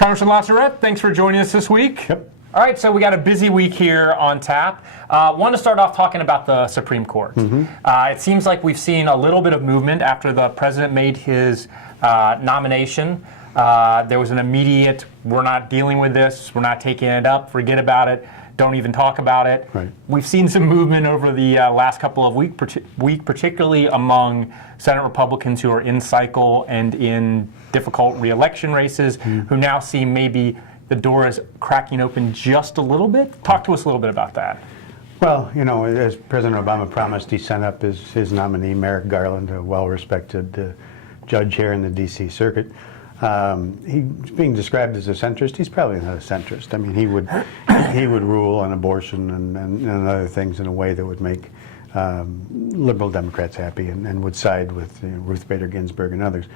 Congressman LaTourette, thanks for joining us this week. Yep. All right, so we got a busy week here on tap. Want to start off talking about the Supreme Court. It seems like we've seen a little bit of movement after the president made his nomination. There was an immediate, we're not dealing with this, we're not taking it up, forget about it, don't even talk about it. Right. We've seen some movement over the last couple of week, particularly among Senate Republicans who are in cycle and in difficult re-election races, who now see maybe the door is cracking open just a little bit. Talk to us a little bit about that. Well, you know, as President Obama promised, he sent up his nominee, Merrick Garland, a well-respected judge here in the D.C. Circuit. He's being described as a centrist. He's probably not a centrist. I mean, he would rule on abortion and other things in a way that would make liberal Democrats happy and would side with Ruth Bader Ginsburg and others.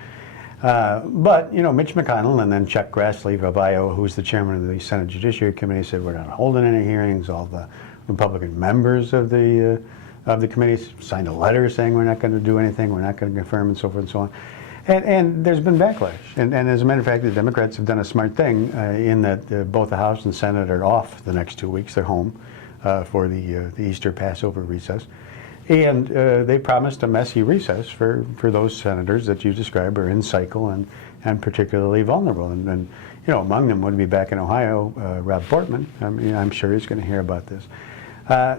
But, you know, Mitch McConnell and then Chuck Grassley of Iowa, who's the chairman of the Senate Judiciary Committee, said we're not holding any hearings. All the Republican members of the committee signed a letter saying we're not going to do anything, we're not going to confirm, and so forth and so on. And there's been backlash. And as a matter of fact, the Democrats have done a smart thing in that both the House and Senate are off the next 2 weeks. They're home for the Easter Passover recess. And they promised a messy recess for those senators that you described are in cycle and particularly vulnerable. And you know, among them would be back in Ohio, Rob Portman. I mean, I'm sure he's going to hear about this.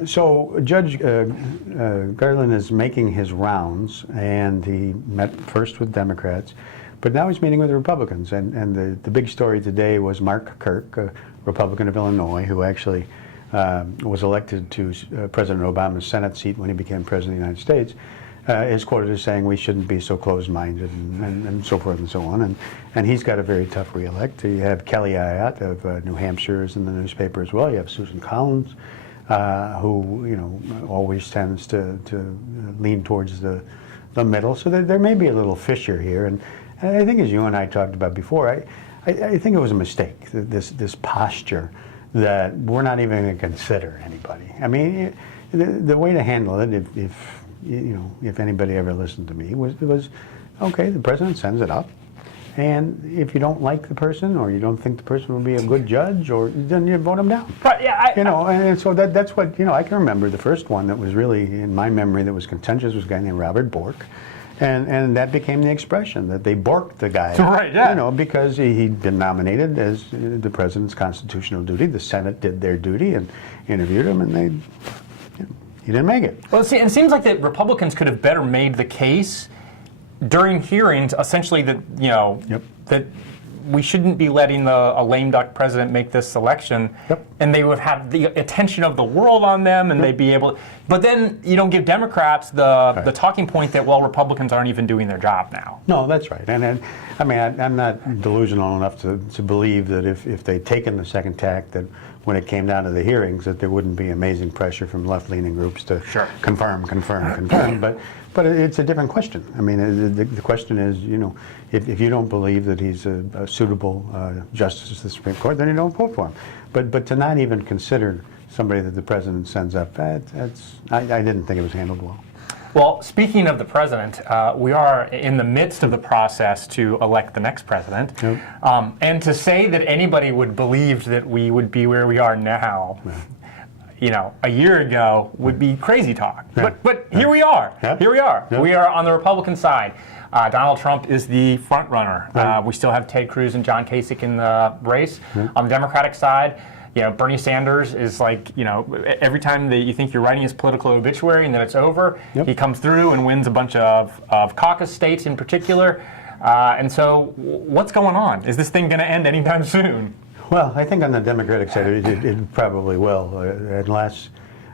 So Judge Garland is making his rounds, and he met first with Democrats, but now he's meeting with Republicans. And the big story today was Mark Kirk, a Republican of Illinois, who actually was elected to President Obama's Senate seat when he became President of the United States, is quoted as saying we shouldn't be so closed-minded and so forth and so on. And he's got a very tough re-elect. You have Kelly Ayotte of New Hampshire is in the newspaper as well. You have Susan Collins, who, you know, always tends to lean towards the middle. So there may be a little fissure here. And I think, as you and I talked about before, I think it was a mistake, this posture that we're not even going to consider anybody. I mean, the way to handle it, if anybody ever listened to me, was okay. The president sends it up, and if you don't like the person or you don't think the person will be a good judge, or then you vote him down. But yeah, and so that's what I can remember. The first one that was really in my memory that was contentious was a guy named Robert Bork. And that became the expression that they borked the guy, right, yeah. You know, because he'd been nominated as the president's constitutional duty. The Senate did their duty and interviewed him, and he didn't make it. Well, see, it seems like that Republicans could have better made the case during hearings, essentially that that we shouldn't be letting a lame duck president make this selection, and they would have the attention of the world on them, and they'd be able. But then you don't give Democrats the talking point that, well, Republicans aren't even doing their job now. No, that's right. And I mean, I'm not delusional enough to believe that if they'd taken the second tack, that when it came down to the hearings, that there wouldn't be amazing pressure from left-leaning groups to confirm. But it's a different question. I mean, the question is, you know, if you don't believe that he's a suitable justice of the Supreme Court, then you don't vote for him. But to not even consider somebody that the president sends up, I didn't think it was handled well. Well, speaking of the president, we are in the midst of the process to elect the next president. And to say that anybody would believe that we would be where we are now, you know, a year ago would be crazy talk. But here we are. Here we are. We are on the Republican side. Donald Trump is the front runner. We still have Ted Cruz and John Kasich in the race. On the Democratic side, you know, Bernie Sanders is like, you know, every time that you think you're writing his political obituary and that it's over, he comes through and wins a bunch of caucus states in particular. And so what's going on? Is this thing going to end anytime soon? Well, I think on the Democratic side, it probably will. Unless,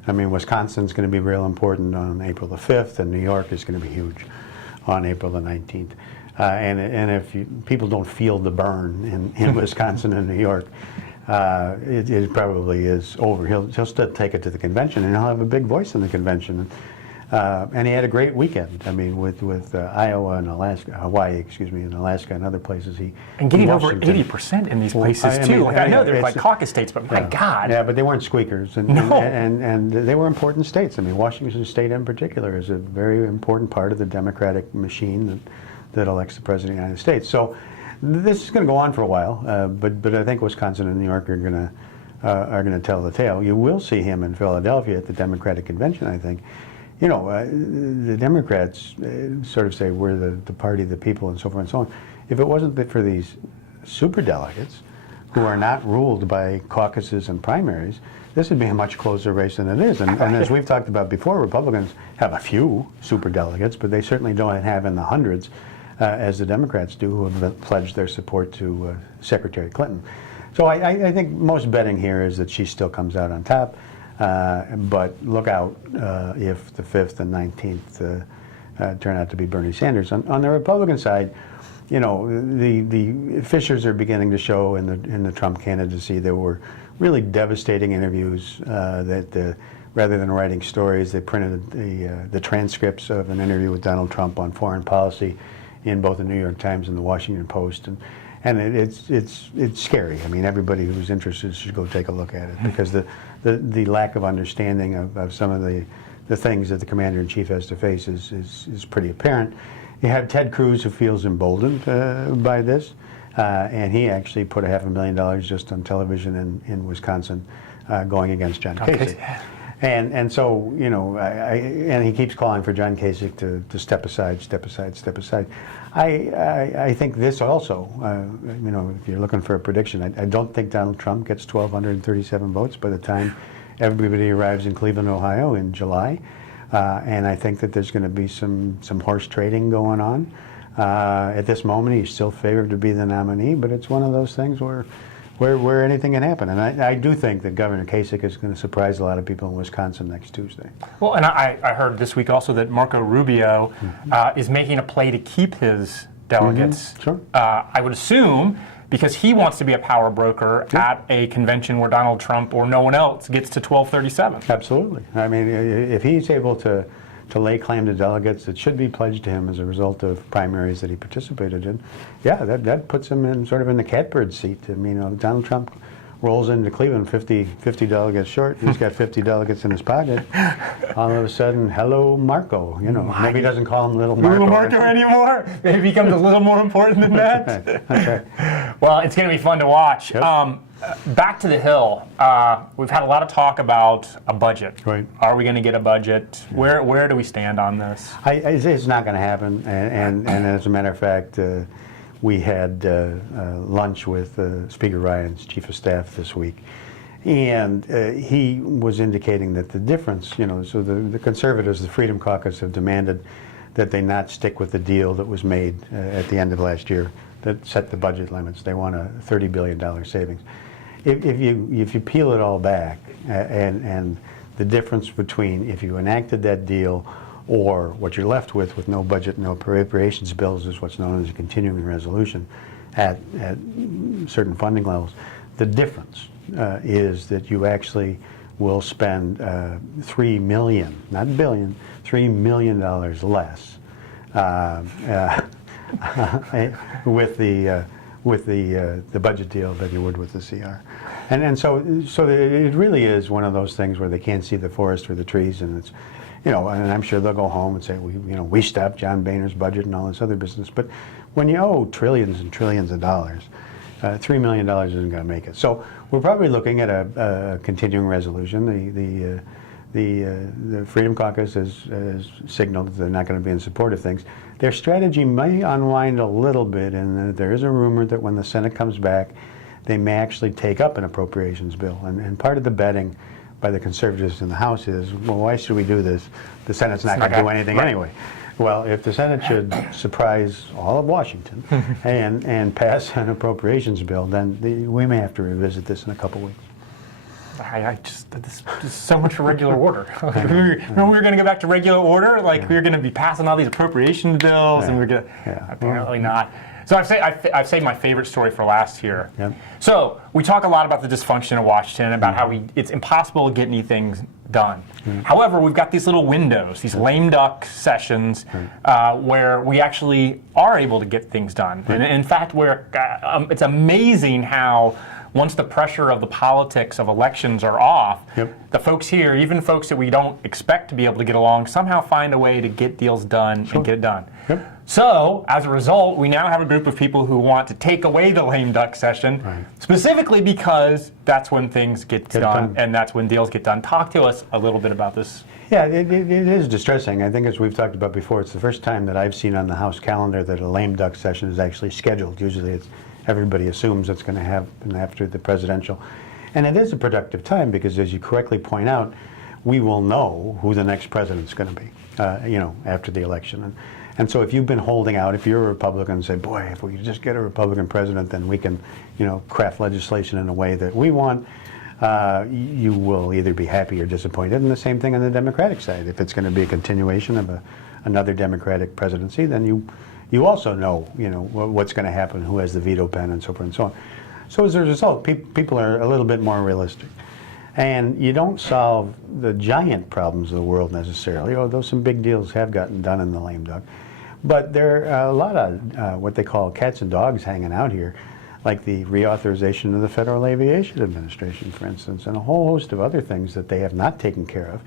I mean, Wisconsin's going to be real important on April the 5th, and New York is going to be huge on April the 19th. And if people don't feel the burn in Wisconsin and New York, it probably is over. He'll still take it to the convention, and he'll have a big voice in the convention. And he had a great weekend. I mean, with Iowa and Alaska, Hawaii, excuse me, and Alaska and other places. And getting over 80% in these places too. I know they're like caucus states, but my God. Yeah, but they weren't squeakers, and they were important states. I mean, Washington State in particular is a very important part of the Democratic machine that elects the President of the United States. So this is going to go on for a while, but I think Wisconsin and New York are going to tell the tale. You will see him in Philadelphia at the Democratic convention, I think. You know, the Democrats sort of say we're the party of the people and so forth and so on. If it wasn't for these superdelegates who are not ruled by caucuses and primaries, this would be a much closer race than it is. And as we've talked about before, Republicans have a few superdelegates, but they certainly don't have in the hundreds as the Democrats do, who have pledged their support to Secretary Clinton. So I think most betting here is that she still comes out on top. But look out if the 5th and 19th turn out to be Bernie Sanders. On the Republican side, you know, the fissures are beginning to show in the Trump candidacy. There were really devastating interviews that rather than writing stories, they printed the transcripts of an interview with Donald Trump on foreign policy in both the New York Times and the Washington Post. And it's scary. I mean, everybody who's interested should go take a look at it, because the lack of understanding of some of the things that the commander-in-chief has to face is pretty apparent. You have Ted Cruz, who feels emboldened by this, and he actually put $500,000 just on television in Wisconsin going against John Kasich. And so, you know, and he keeps calling for John Kasich to step aside, step aside, step aside. I think this also, you know, if you're looking for a prediction, I don't think Donald Trump gets 1,237 votes by the time everybody arrives in Cleveland, Ohio in July. And I think that there's going to be some horse trading going on. At this moment, he's still favored to be the nominee, but it's one of those things where anything can happen. And I do think that Governor Kasich is going to surprise a lot of people in Wisconsin next Tuesday. Well, and I heard this week also that Marco Rubio is making a play to keep his delegates. Sure. I would assume because he wants to be a power broker at a convention where Donald Trump or no one else gets to 1237. Absolutely. I mean, if he's able to lay claim to delegates that should be pledged to him as a result of primaries that he participated in, yeah, that puts him in sort of in the catbird seat. I mean, you know, Donald Trump rolls into Cleveland 50 delegates short. He's got 50 delegates in his pocket. All of a sudden, hello, Marco. You know, maybe he doesn't call him Little Marco. Little Marco anymore? Maybe he becomes a little more important than that. That's right. Well, it's going to be fun to watch. Yep. Back to the Hill. We've had a lot of talk about a budget. Right. Are we going to get a budget? Where do we stand on this? It's not going to happen. And as a matter of fact, we had lunch with Speaker Ryan's chief of staff this week, and he was indicating that the difference, you know, so the conservatives, the Freedom Caucus, have demanded that they not stick with the deal that was made at the end of last year that set the budget limits. They want a $30 billion savings. If you peel it all back, and the difference between if you enacted that deal or what you're left with no budget, no appropriations bills, is what's known as a continuing resolution at certain funding levels. The difference is that you actually will spend $3 million, not billion, $3 million less with the budget deal that you would with the CR. And so it really is one of those things where they can't see the forest for the trees, and it's, you know, and I'm sure they'll go home and say, we stopped John Boehner's budget and all this other business. But when you owe trillions and trillions of dollars, $3 million isn't going to make it. So we're probably looking at a continuing resolution. The Freedom Caucus has signaled that they're not going to be in support of things. Their strategy may unwind a little bit, and there is a rumor that when the Senate comes back, they may actually take up an appropriations bill. And part of the betting by the conservatives in the House is, well, why should we do this? The Senate's not going to do anything anyway. Well, if the Senate should surprise all of Washington and pass an appropriations bill, then we may have to revisit this in a couple weeks. This is so much for regular order. Remember, we were going to go back to regular order? Like, we were going to be passing all these appropriations bills, and we we're going to... Apparently not. So I've saved my favorite story for last here. Yep. So we talk a lot about the dysfunction of Washington, about how it's impossible to get anything done. However, we've got these little windows, these lame duck sessions, where we actually are able to get things done. And in fact, it's amazing how once the pressure of the politics of elections are off, Yep. the folks here, even folks that we don't expect to be able to get along, somehow find a way to get deals done and get it done. Yep. So, as a result, we now have a group of people who want to take away the lame duck session, Right. specifically because that's when things get done done. and that's when deals get done. Talk to us a little bit about this. Yeah, it is distressing. I think, as we've talked about before, it's the first time that I've seen on the House calendar that a lame duck session is actually scheduled. Usually everybody assumes it's going to happen after the presidential. And it is a productive time because, as you correctly point out, we will know who the next president's going to be, after the election. And so if you've been holding out, if you're a Republican and say, boy, if we could just get a Republican president, then we can, craft legislation in a way that we want, you will either be happy or disappointed. And the same thing on the Democratic side. If it's going to be a continuation of another Democratic presidency, then you also know, what's going to happen, who has the veto pen, and so forth and so on. So as a result, people are a little bit more realistic. And you don't solve the giant problems of the world necessarily, although some big deals have gotten done in the lame duck. But there are a lot of what they call cats and dogs hanging out here, like the reauthorization of the Federal Aviation Administration, for instance, and a whole host of other things that they have not taken care of.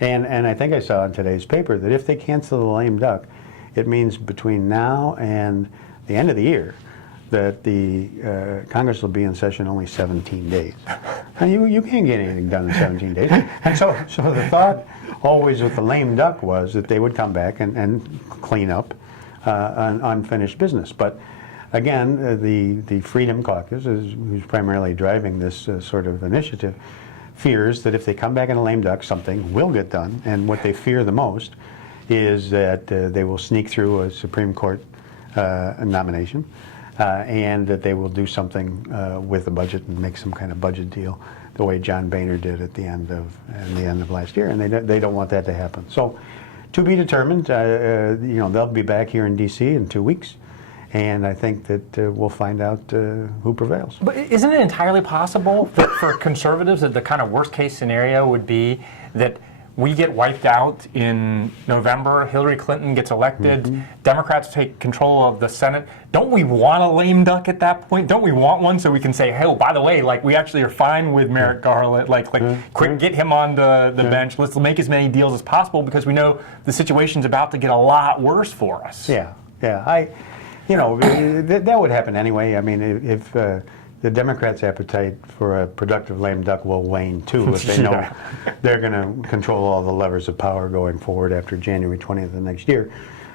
And I think I saw in today's paper that if they cancel the lame duck, it means between now and the end of the year that the Congress will be in session only 17 days. And you can't get anything done in 17 days. And so the thought always with the lame duck was that they would come back and clean up unfinished business. But again, the Freedom Caucus, who's primarily driving this sort of initiative, fears that if they come back in a lame duck, something will get done. And what they fear the most is that they will sneak through a Supreme Court nomination, and that they will do something with the budget and make some kind of budget deal, the way John Boehner did at the end of last year, and they don't want that to happen. So, to be determined. They'll be back here in D.C. in 2 weeks, and I think that we'll find out who prevails. But isn't it entirely possible for conservatives that the kind of worst case scenario would be that we get wiped out in November, Hillary Clinton gets elected, Democrats take control of the Senate? Don't we want a lame duck at that point? Don't we want one so we can say, hey, oh, by the way, we actually are fine with Merrick Garland, quick, get him on the bench, let's make as many deals as possible because we know the situation's about to get a lot worse for us. Yeah. That would happen anyway. I mean, if the Democrats' appetite for a productive lame duck will wane too if they know they're going to control all the levers of power going forward after January 20th of next year.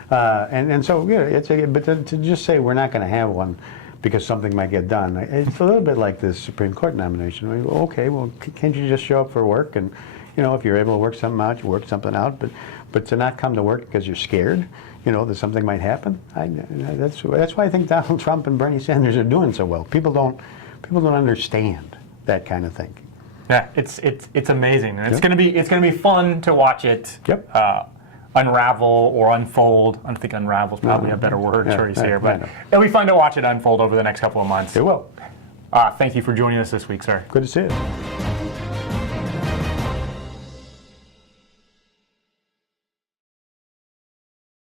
But to just say we're not going to have one because something might get done, it's a little bit like this Supreme Court nomination. Okay, well, can't you just show up for work and, if you're able to work something out, you work something out, but to not come to work because you're scared, that something might happen. That's why I think Donald Trump and Bernie Sanders are doing so well. People don't understand that kind of thinking. Yeah, it's amazing, and it's gonna be fun to watch it unravel or unfold. I think unravel is probably a better word choice here, but it'll be fun to watch it unfold over the next couple of months. It will. Thank you for joining us this week, sir. Good to see you.